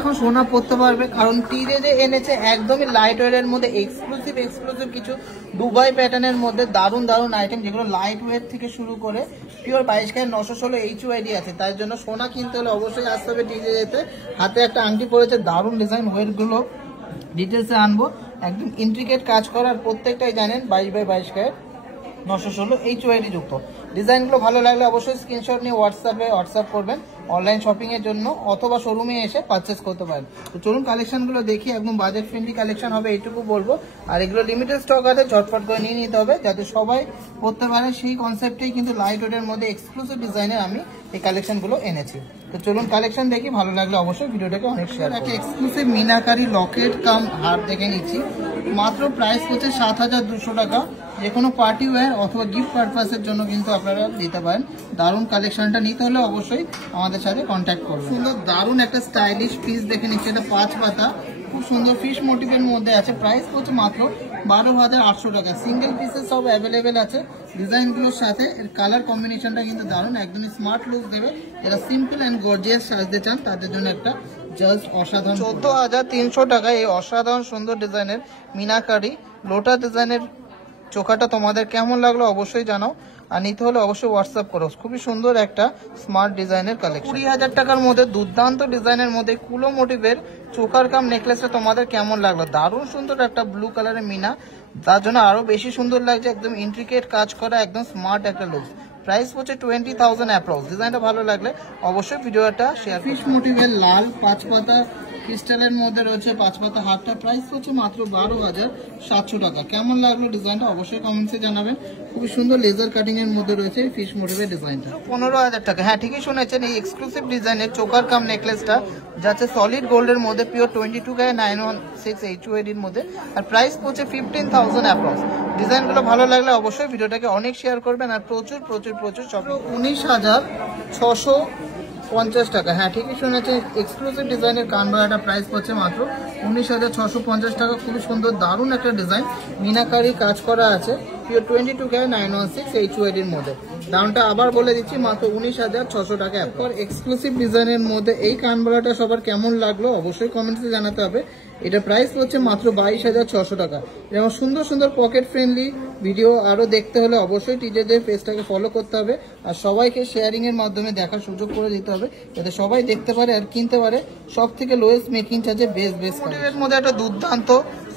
এখন সোনা পড়তে পারবে, কারণ টিজে যে এনেছে একদমই লাইট ওয়েট এর মধ্যে এক্সক্লুসিভ কিছু দুবাই প্যাটার্নের মধ্যে দারুণ দারুণ আইটেম, যেগুলো লাইট ওয়েট থেকে শুরু করে পিওর 22 ক্যারেট 916 HYD আছে। তার জন্য সোনা কিনতে হলে অবশ্যই আসতে হবে টিজে যেতে। হাতে একটা আংটি পড়েছে, দারুণ ডিজাইন, ওয়েট গুলো ডিটেলসে আনবো, একদম ইন্ট্রিকেট কাজ করার, প্রত্যেকটাই জানেন 22 ক্যারেট 916 HYD যুক্ত। ডিজাইনগুলো ভালো লাগলে অবশ্যই স্ক্রিনশট নিয়ে হোয়াটসঅ্যাপ করবেন অনলাইন শপিং এর জন্য, অথবা শোরুমে এসে পারচেস করতে পারেন। তো চলুন কালেকশনগুলো দেখি, একদম বাজেট ফ্রেন্ডলি কালেকশন হবে এইটুকু বলবো। আর এগুলো লিমিটেড স্টক আছে, ঝটফট করে নিয়ে নিতে হবে যাতে সবাই পড়তে পারে, সেই কনসেপ্টেই কিন্তু লাইট ওয়েটের মধ্যে এক্সক্লুসিভ ডিজাইনের আমি এই কালেকশনগুলো এনেছি। তো চলুন কালেকশন দেখি, ভালো লাগলে অবশ্যই ভিডিওটাকে অনেক শেয়ার করুন। একটা এক্সক্লুসিভ মিনাকারি লকেট কাম হার দেখে নিচ্ছি, মাত্র প্রাইস হচ্ছে 7200 টাকা। যে কোনো পার্টি ওয়্যার অথবা গিফট পারপাসের জন্য কিন্তু আপনারা দিতে পারেন। দারুণ কালেকশনটা নিতে হলে অবশ্যই আমাদের সাথে কন্ট্যাক্ট করুন। সুন্দর দারুণ একটা স্টাইলিশ পিস দেখে নিচ্ছে, এটা 5 পাতা, খুব সুন্দর ফিশ মোটিভের মধ্যে আছে। প্রাইস হচ্ছে মাত্র 12800 টাকা। সিঙ্গেল পিসেস সব অ্যাভেলেবেল আছে ডিজাইনগুলোর সাথে। এর কালার কম্বিনেশনটা কিন্তু দারুণ, একদমই স্মার্ট লুক দেবে। যারা সিম্পল অ্যান্ড গর্জিয়াস সাজতে চান তাদের জন্য একটা জাস্ট অসাধারণ 14300 টাকা এই অসাধারণ সুন্দর ডিজাইনের মিনাকারি লোটা ডিজাইনের চোখাটা তোমাদের কেমন লাগলো অবশ্যই জানাও। আর নিতে হলে অবশ্যই হোয়াটসঅ্যাপ করো। খুবই সুন্দর একটা স্মার্ট ডিজাইনের কালেকশন। 20000 টাকার মধ্যে দুর্দান্ত ডিজাইনের মধ্যে কুলো মোটিভের চোকার কাম নেকলেসটা তোমাদের কেমন লাগলো? দারুণ সুন্দর একটা ব্লু কালারের মিনা, তার জন্য আরো বেশি সুন্দর লাগছে, একদম ইন্ট্রিকেট কাজ করা, একদম স্মার্ট একটা লুক। প্রাইস হচ্ছে 20000 অ্যাপ্রক্স। ডিজাইনটা ভালো লাগলে অবশ্যই ভিডিওটা শেয়ার। ফিশ মোটিভের লাল 5 পাতা ক্রিস্টালের মধ্যে রয়েছে 5 পাতা হারটা, প্রাইস হচ্ছে মাত্র 12700 টাকা। কেমন লাগলো ডিজাইনটা অবশ্যই কমেন্টসে জানাবেন। খুবই সুন্দর লেজার কাটিং এর মধ্যে রয়েছে ফিশ মোটিভের ডিজাইনটা। 15000 টাকা। হ্যাঁ ঠিকই শুনেছেন, এই এক্সক্লুসিভ ডিজাইনের চোকার কাম নেকলেসটা যাচ্ছে সলিড গোল্ডের মধ্যে, পিওর 22 ক্যারেট 916 HYD এর মধ্যে, আর প্রাইস হচ্ছে 15000 অ্যাপ্রক্স। ডিজাইনগুলো ভালো লাগলে অবশ্যই ভিডিওটাকে অনেক শেয়ার করবেন, আর প্রচুর প্রচুর প্রচুর সব 19650 টাকা। হ্যাঁ ঠিকই শুনেছেন, এক্সক্লুসিভ ডিজাইনের কানবালাটা প্রাইস হচ্ছে মাত্র 19650 টাকা। খুবই সুন্দর দারুণ একটা ডিজাইন, মিনাকারি কাজ করা আছে, পিওর 22 ক্যারেট 916 HYD এর মধ্যে। দামটা আবার বলে দিচ্ছি, মাত্র 19600 টাকা। এরপর এক্সক্লুসিভ ডিজাইনের মধ্যে এই কানবালাটা সবার কেমন লাগলো অবশ্যই কমেন্টসে জানাতে হবে। এটা প্রাইস হচ্ছে মাত্র 22600 টাকা। যেমন সুন্দর সুন্দর পকেট ফ্রেন্ডলি ভিডিও আরো দেখতে হলে অবশ্যই টিজেদের পেজটাকে ফলো করতে হবে, আর সবাইকে শেয়ারিং এর মাধ্যমে দেখার সুযোগ করে দিতে হবে যাতে সবাই দেখতে পারে আর কিনতে পারে। সব থেকে লোয়েস্ট মেকিং চার্জে বেস্ট এর মধ্যে একটা দুর্দান্ত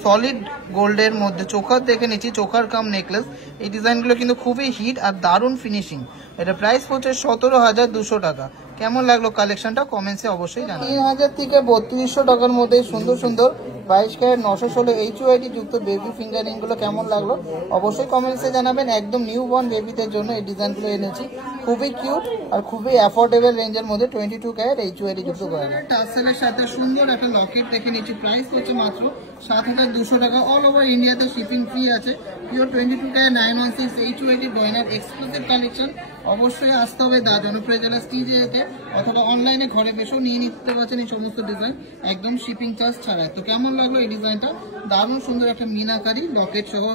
সলিড গোল্ডের মধ্যে চোখার দেখে নিচ্ছি, চোখার কাম নেকলেস। এই ডিজাইনগুলো কিন্তু খুবই হিট আর দারুণ ফিনিশিং। এটা প্রাইস হচ্ছে 17200 টাকা। কেমন লাগলো কালেকশনটা কমেন্টসে অবশ্যই জানাবেন। 3000 থেকে 3200 টাকার মধ্যে সুন্দর সুন্দর 22 ক্যারেট 916 HYD যুক্ত বেবি ফিঙ্গারিং গুলো কেমন লাগলো অবশ্যই কমেন্টসে জানাবেন। একদম নিউ বর্ন বেবিদের জন্য এই ডিজাইনগুলো এনেছি, খুবই কিউট আর খুবই অ্যাফোর্ডেবল রেঞ্জের মধ্যে 22 ক্যারেট HYD যুক্ত গয়না। টাসেলের সাথে সুন্দর একটা লকেট দেখে নিচ্ছি, প্রাইস হচ্ছে মাত্র 7200 টাকা। অল ওভার ইন্ডিয়াতে শিপিং ফ্রি আছে। পিওর 22 ক্যারেট 916 HYD গয়নার এক্সক্লুসিভ কালেকশন। অবশ্যই আসতে হবে দা জনপ্রিয় জেলা টিজেতে, অথবা অনলাইনে ঘরে বসেও নিয়ে নিতে পারছেন এই সমস্ত ডিজাইন একদম শিপিং চার্জ ছাড়াই। তো কেমন লাগলো এই ডিজাইনটা? দারুণ সুন্দর একটা মিনাকারি লকেট সহ,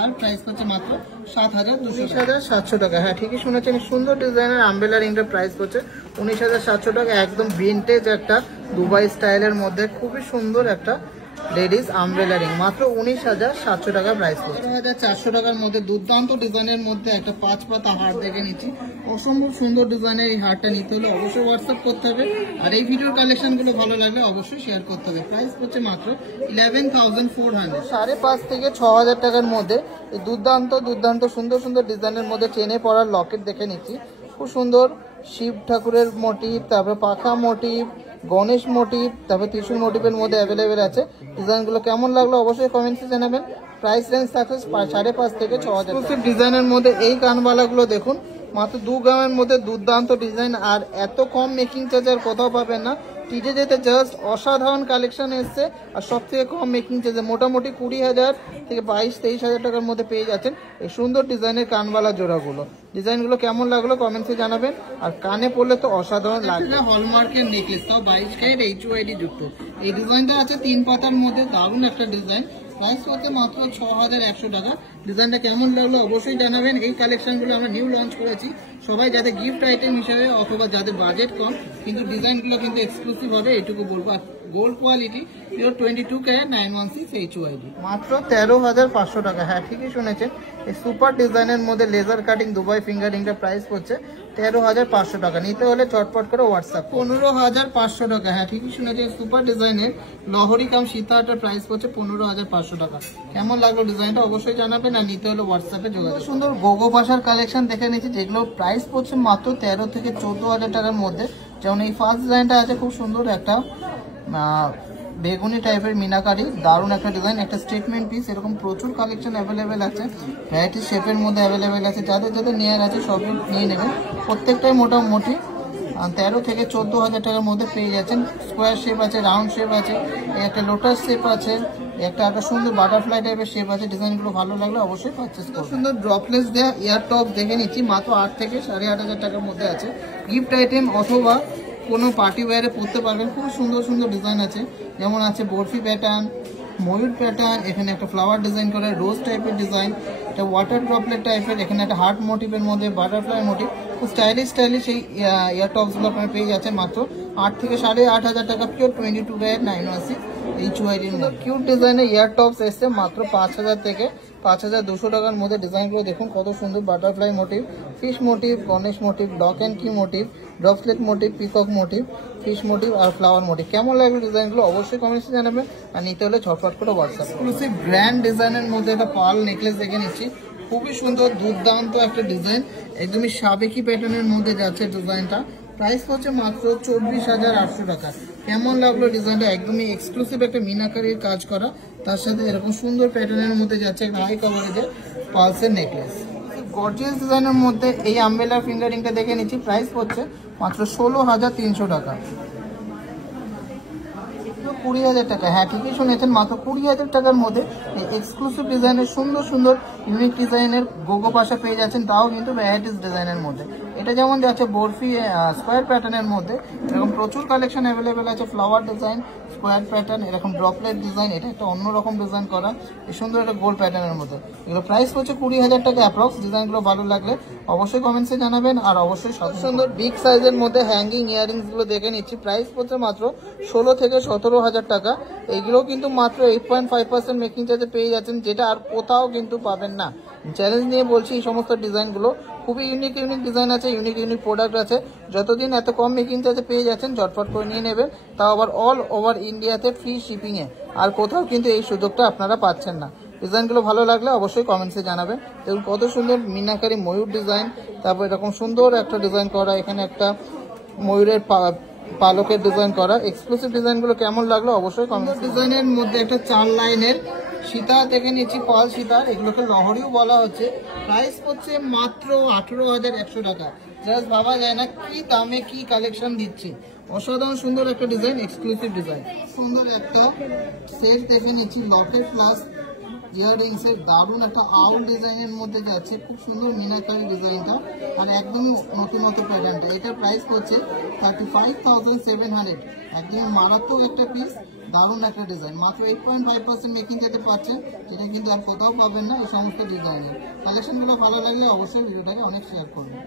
আর প্রাইস হচ্ছে মাত্র 7200 টাকা। হ্যাঁ ঠিকই শুনেছেন, সুন্দর ডিজাইনের আমব্রেলা রিংটার প্রাইস হচ্ছে 19700 টাকা। একদম ভিনটেজ একটা দুবাই স্টাইলের মধ্যে খুবই সুন্দর একটা লেডিস আমব্রেলা রিং, মাত্র 19700 টাকা প্রাইস। 13400 টাকার মধ্যে দুর্দান্ত ডিজাইনের মধ্যে একটা 5 পাতা হার দেখে নিচ্ছি, অসম্ভব সুন্দর ডিজাইনের এই হারটা নিতে হলে অবশ্যই হোয়াটসঅ্যাপ করতে হবে, আর এই ভিডিওর কালেকশন গুলো ভালো লাগলে অবশ্যই শেয়ার করতে হবে। প্রাইস হচ্ছে মাত্র 11400। 5.5 থেকে 6000 টাকার মধ্যে দুর্দান্ত সুন্দর সুন্দর ডিজাইনের মধ্যে চেনে পড়ার লকেট দেখে নিচ্ছি, খুব সুন্দর শিব ঠাকুরের মোটিভ, তারপর পাখা মোটিভ, গণেশ মোটিভ, তারপর ত্রিশূল মোটিভের মধ্যে অ্যাভেলেবেল আছে। ডিজাইনগুলো কেমন লাগলো অবশ্যই কমেন্টসে জানাবেন। প্রাইস রেঞ্জ থাকছে 5.5 থেকে 6000। ডিজাইনের মধ্যে এই কানবালাগুলো দেখুন, মাত্র 2 গ্রামের মধ্যে দুর্দান্ত ডিজাইন, আর এত কম মেকিং চার্জ আর কোথাও পাবেন না। টিজে যেতে জাস্ট অসাধারণ কালেকশন এসছে, আর সব থেকে কম মেকিং চার্জে মোটামুটি 20000 থেকে 22-23 টাকার মধ্যে পেয়ে যাচ্ছেন এই সুন্দর ডিজাইনের কানবালা জোড়াগুলো। ডিজাইনগুলো কেমন লাগলো কমেন্টসে জানাবেন, আর কানে পড়লে তো অসাধারণ লাগবে। হলমার্কের নেকলেস, তাও 22 ক্যারেট HYD যুক্ত। এই ডিজাইনটা আছে 3 পাতার মধ্যে, দারুণ একটা ডিজাইন। প্রাইস হচ্ছে মাত্র 6100 টাকা। ডিজাইনটা কেমন লাগলো অবশ্যই জানাবেন। এই কালেকশনগুলো আমরা নিউ লঞ্চ করেছি, সবাই যাদের গিফট আইটেম হিসেবে অথবা যাদের বাজেট কম কিন্তু ডিজাইনগুলো কিন্তু এক্সক্লুসিভ হবে, এইটুকু বলবো। আর gold quality pure 22 carat 916 HUID, মাত্র 13,500 টাকা। হ্যাঁ ঠিকই শুনেছেন, এই সুপার ডিজাইনের মধ্যে লেজার কাটিং দুবাই ফিঙ্গারিংটা প্রাইস পড়ছে 13,500 টাকা। নিতে হলে চটপট করে হোয়াটসঅ্যাপ। 15,500 টাকা। হ্যাঁ ঠিকই শুনেছেন, সুপার ডিজাইনের লহরি কাম সীতাহাটার প্রাইস পড়ছে 15,500 টাকা। কেমন লাগলো ডিজাইনটা অবশ্যই জানাবেন, আর নিতে হলে হোয়াটসঅ্যাপে যোগাযোগ। সুন্দর গোগো ভাষার কালেকশন দেখে নিচ্ছি, যেগুলো প্রাইস পড়ছে মাত্র 13 থেকে 14,000 টাকার মধ্যে। যেমন এই ফার্স্ট ডিজাইনটা আছে, খুব সুন্দর একটা বেগুনি টাইপের মিনাকারি, দারুণ একটা ডিজাইন, একটা স্টেটমেন্ট পিস। এরকম প্রচুর কালেকশন অ্যাভেলেবেল আছে, ভ্যারাইটি শেপের মধ্যে অ্যাভেলেবেল আছে। যাদের যাদের নেওয়ার আছে সবই নিয়ে নেবেন। প্রত্যেকটাই মোটামুটি 13 থেকে 14,000 টাকার মধ্যে পেয়ে যাচ্ছেন। স্কোয়ার শেপ আছে, রাউন্ড শেপ আছে, একটা লোটাস শেপ আছে, একটা সুন্দর বাটারফ্লাই টাইপের শেপ আছে। ডিজাইনগুলো ভালো লাগলে অবশ্যই পারচেস করুন। সুন্দর ড্রপলেস দেওয়া ইয়ার টপ দেখে নিচ্ছি, মাত্র 8 থেকে 8,500 টাকার মধ্যে আছে। গিফট আইটেম অথবা কোনো পার্টি ওয়্যারে পরতে পারবেন। খুব সুন্দর সুন্দর ডিজাইন আছে, যেমন আছে বরফি প্যাটার্ন, ময়ূর প্যাটার্ন, এখানে একটা ফ্লাওয়ার ডিজাইন করা, রোজ টাইপের ডিজাইন, এটা ওয়াটার ড্রপলেট টাইপের, এখানে একটা হার্ট মোটিভের মধ্যে বাটারফ্লাই মোটিভ। খুব স্টাইলিশ এই ইয়ার টপসগুলো আপনারা পেয়ে যাচ্ছেন মাত্র 8 থেকে 8,500 টাকা। পিওর 22 ক্যারেট 916 HUID এর মধ্যে কিউট ডিজাইনের ইয়ার টপস এসছে মাত্র 5,000 থেকে 5,200 টাকার মধ্যে। ডিজাইনগুলো দেখুন কত সুন্দর, butterfly motif, fish motif, Ganesh motif, dock and key motif, droplet motif, peacock motif, fish motif আর ফ্লাওয়ার মোটিভ। কেমন লাগলো ডিজাইনগুলো অবশ্যই কমেন্টসে জানাবেন, আর নিতে হলে ছটফট করে হোয়াটসঅ্যাপ। এক্সক্লুসিভ গ্র্যান্ড ডিজাইনের মধ্যে একটা পার্ল নেকলেস দেখে নিচ্ছি, খুবই সুন্দর দুর্দান্ত একটা ডিজাইন, একদমই সাবেকি প্যাটার্নের মধ্যে যাচ্ছে ডিজাইনটা। প্রাইস হচ্ছে মাত্র 24,800 টাকা। কেমন লাগলো ডিজাইনটা? একদমই এক্সক্লুসিভ একটা মিনাকারির কাজ করা, তার সাথে এরকম সুন্দর প্যাটার্নের মধ্যে যাচ্ছে একটা হাই কভারেজের পালসের নেকলেস। গর্জিয়াস ডিজাইনের মধ্যে এই আমব্রেলা ফিঙ্গারিংটা দেখে নিচ্ছি, প্রাইস পড়ছে মাত্র 16,300 টাকা। 20,000 টাকা। হ্যাঁ ঠিকই শুনেছেন, মাত্র 20,000 টাকার মধ্যে এই এক্সক্লুসিভ ডিজাইনের সুন্দর সুন্দর ইউনিক ডিজাইনের গোগো পাশা পেয়ে যাচ্ছেন, তাও কিন্তু ভ্যারাইটিস ডিজাইনের মধ্যে। এটা যেমন যাচ্ছে বরফি স্কোয়ার প্যাটার্নের মধ্যে, এরকম প্রচুর কালেকশন অ্যাভেলেবেল আছে। ফ্লাওয়ার ডিজাইন, স্কোয়ার প্যাটার্ন, এরকম ড্রপলেট ডিজাইন, এটা একটা অন্যরকম ডিজাইন করা, এই সুন্দর একটা গোল্ড প্যাটার্নের মধ্যে। এগুলো প্রাইস হচ্ছে 20,000 টাকা অ্যাপ্রক্স। ডিজাইনগুলো ভালো লাগলে অবশ্যই কমেন্টসে জানাবেন, আর অবশ্যই সুন্দর বিগ সাইজের মধ্যে হ্যাঙ্গিং ইয়ারিংস গুলো দেখে নিচ্ছি, প্রাইস পড়ছে মাত্র 16 থেকে 17,000 টাকা। এইগুলো কিন্তু মাত্র 8.5% মেকিং চার্জে পেয়ে যাচ্ছেন, যেটা আর কোথাও কিন্তু পাবেন না। চ্যালেঞ্জ নিয়ে বলছি, এই সমস্ত ডিজাইনগুলো খুবই ইউনিক ডিজাইন আছে, ইউনিক প্রোডাক্ট আছে। যতদিন এত কম মেকিং চার্জে পেয়ে যাচ্ছেন, ঝটফট করে নিয়ে নেবেন, তাও আবার অল ওভার ইন্ডিয়াতে ফ্রি শিপিংয়ে। আর কোথাও কিন্তু এই সুযোগটা আপনারা পাচ্ছেন না। ডিজাইনগুলো ভালো লাগলে অবশ্যই কমেন্টসে জানাবেন। দেখুন কত সুন্দর মিনাকারি ময়ূর ডিজাইন, তারপর এরকম সুন্দর একটা ডিজাইন করা, এখানে একটা ময়ূরের পালকের ডিজাইন করা। এক্সক্লুসিভ ডিজাইনগুলো কেমন লাগলো অবশ্যই কমেন্ট। ডিজাইনের মধ্যে একটা 4 লাইনের সীতা দেখে নিচ্ছি, পাল সীতার, এগুলোকে লহরিও বলা হচ্ছে। প্রাইস হচ্ছে মাত্র 18,100 টাকা। জাস্ট ভাবা যায় না কি দামে কি কালেকশন দিচ্ছি। অসাধারণ সুন্দর একটা ডিজাইন, এক্সক্লুসিভ ডিজাইন। সুন্দর একটা সেট দেখে নিচ্ছি, লকেট প্লাস ইয়াররিংস এর, দারুণ একটা আউল ডিজাইনের মধ্যে যাচ্ছে, খুব সুন্দর মিনাকারি ডিজাইনটা, আর একদমই নতুন প্যাটার্নটা। এটার প্রাইস হচ্ছে 35,700। একদমই মারাত্মক একটা পিস, দারুণ একটা ডিজাইন। মাত্র 8.5% মেকিং যেতে পারছেন, যেটা কিন্তু আর কোথাও পাবেন না এই সমস্ত ডিজাইনের। কালেকশনগুলো ভালো লাগলে অবশ্যই ভিডিওটাকে অনেক শেয়ার করবেন।